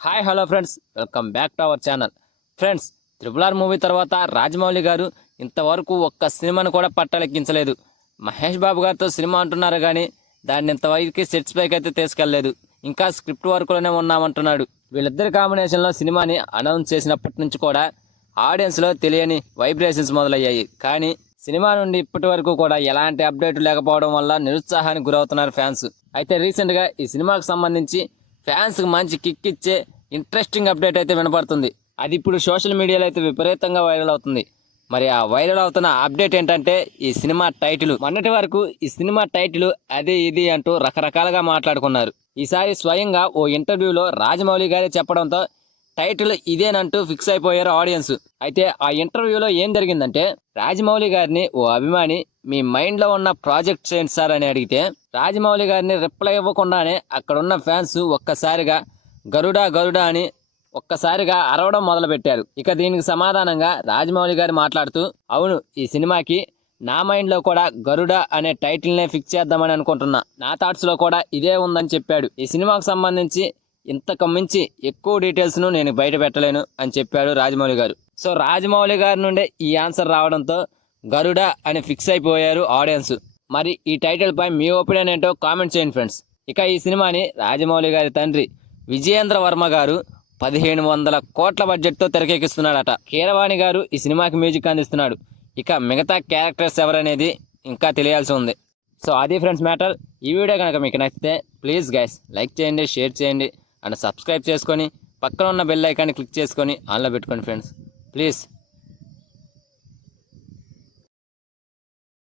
Hi hello friends. Welcome back to our channel. Friends triple R movie తర్వాత రాజమౌళి గారు ఇంతవరకు ఒక్క సినిమాను కూడా పట్టాలెక్కించలేదు. మహేష్ బాబు గారితో సినిమా అంటున్నారు కానీ దాన్ని ఇంతవరకు సెట్స్ పైకి అయితే తీసుకెళ్ళలేదు. ఇంకా స్క్రిప్ట్ వర్క్లోనే ఉన్నామంటున్నాడు. వీళ్ళిద్దరి కాంబినేషన్లో సినిమాని అనౌన్స్ చేసినప్పటి నుంచి కూడా ఆడియన్స్లో తెలియని వైబ్రేషన్స్ మొదలయ్యాయి. కానీ సినిమా నుండి ఇప్పటి వరకు కూడా ఎలాంటి అప్డేట్ లేకపోవడం వల్ల నిరుత్సాహానికి గురవుతున్నారు ఫ్యాన్స్. అయితే రీసెంట్గా ఈ సినిమాకు సంబంధించి ఫ్యాన్స్కి మంచి కిక్ ఇచ్చే ఇంట్రెస్టింగ్ అప్డేట్ అయితే వినపడుతుంది. అది ఇప్పుడు సోషల్ మీడియాలో అయితే విపరీతంగా వైరల్ అవుతుంది. మరి ఆ వైరల్ అవుతున్న అప్డేట్ ఏంటంటే ఈ సినిమా టైటిల్. మొన్నటి వరకు ఈ సినిమా టైటిల్ అది ఇది అంటూ రకరకాలుగా మాట్లాడుకున్నారు. ఈసారి స్వయంగా ఓ ఇంటర్వ్యూలో రాజమౌళి గారే చెప్పడంతో టైటిల్ ఇదేనంటూ ఫిక్స్ అయిపోయారు ఆడియన్స్. అయితే ఆ ఇంటర్వ్యూలో ఏం జరిగిందంటే రాజమౌళి గారిని ఓ అభిమాని మీ మైండ్లో ఉన్న ప్రాజెక్ట్ చేయండి సార్ అని అడిగితే రాజమౌళి గారిని రిప్లై ఇవ్వకుండానే అక్కడున్న ఫ్యాన్స్ ఒక్కసారిగా గరుడా గరుడా అని ఒక్కసారిగా అరవడం మొదలుపెట్టారు. ఇక దీనికి సమాధానంగా రాజమౌళి గారు మాట్లాడుతూ అవును ఈ సినిమాకి నా మైండ్లో కూడా గరుడ అనే టైటిల్నే ఫిక్స్ చేద్దామని అనుకుంటున్నా. నా థాట్స్లో కూడా ఇదే ఉందని చెప్పాడు. ఈ సినిమాకు సంబంధించి ఇంతకు మించి ఎక్కువ డీటెయిల్స్ను నేను బయట పెట్టలేను అని చెప్పాడు రాజమౌళి గారు. సో రాజమౌళి గారి నుండే ఈ ఆన్సర్ రావడంతో గరుడ అని ఫిక్స్ అయిపోయారు ఆడియన్స్ మరి ఈ టైటిల్ పై మీ ఒపీనియన్ ఏంటో కామెంట్ చేయండి ఫ్రెండ్స్ ఇక ఈ సినిమాని రాజమౌళి గారి తండ్రి విజయేంద్ర వర్మ గారు పదిహేను వందల కోట్ల బడ్జెట్తో తెరకెక్కిస్తున్నాడట. కీరవాణి గారు ఈ సినిమాకి మ్యూజిక్ అందిస్తున్నాడు. ఇక మిగతా క్యారెక్టర్స్ ఎవరనేది ఇంకా తెలియాల్సి ఉంది. సో అది ఫ్రెండ్స్ మ్యాటర్ ఈ వీడియో కనుక మీకు నచ్చితే ప్లీజ్ గైస్ లైక్ చేయండి షేర్ చేయండి. అండ్ సబ్స్క్రైబ్ చేసుకొని పక్కన ఉన్న బెల్ ఐకాన్ని క్లిక్ చేసుకొని ఆన్లో పెట్టుకోండి ఫ్రెండ్స్. ప్లీజ్.